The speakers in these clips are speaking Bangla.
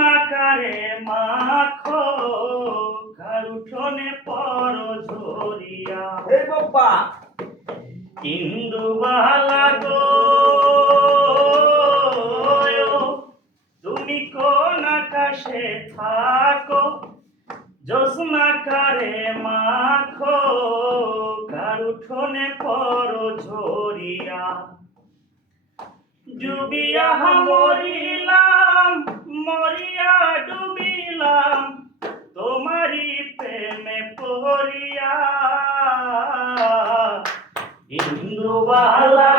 জোসনাকারে মাখো কারুঠনে পর ঝরিয়া। এই বাপ্পা ইন্দুবালা গো তুমি কোন আকাশে থাকো? জোসনাকারে মাখো কারুঠনে পর ঝরিয়া। ডুবিয়া মরিলাম মরিয়া ডুবিলাম তোমারি পড়িয়া ইন্দুবালা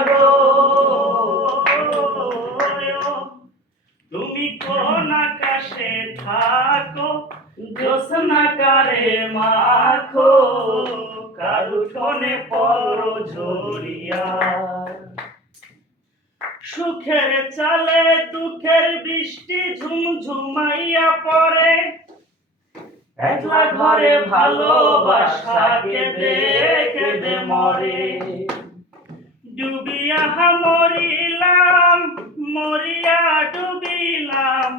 তুমি কোন আকাশে থাকো, জ্যোৎস্নাকারে মাখো কারুঠনে পর ঝরিয়া। সুখের চালে, দুঃখের বৃষ্টি ঝুমঝুমাইয়া পড়ে একলা ঘরে ভালোবাসা কেঁদে কেঁদে মরে। ডুবিয়া মরিলাম, মরিয়া ডুবিলাম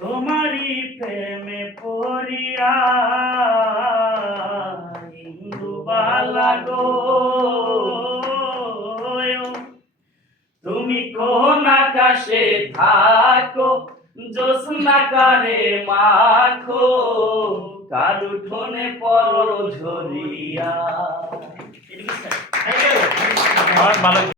তোমারি প্রেমে পড়িয়া। ইন্দুবালা গো, তুমি কোন আকাশে থাকো জোসনাকারে মাখো কারুঠনে পর ঝরিয়া।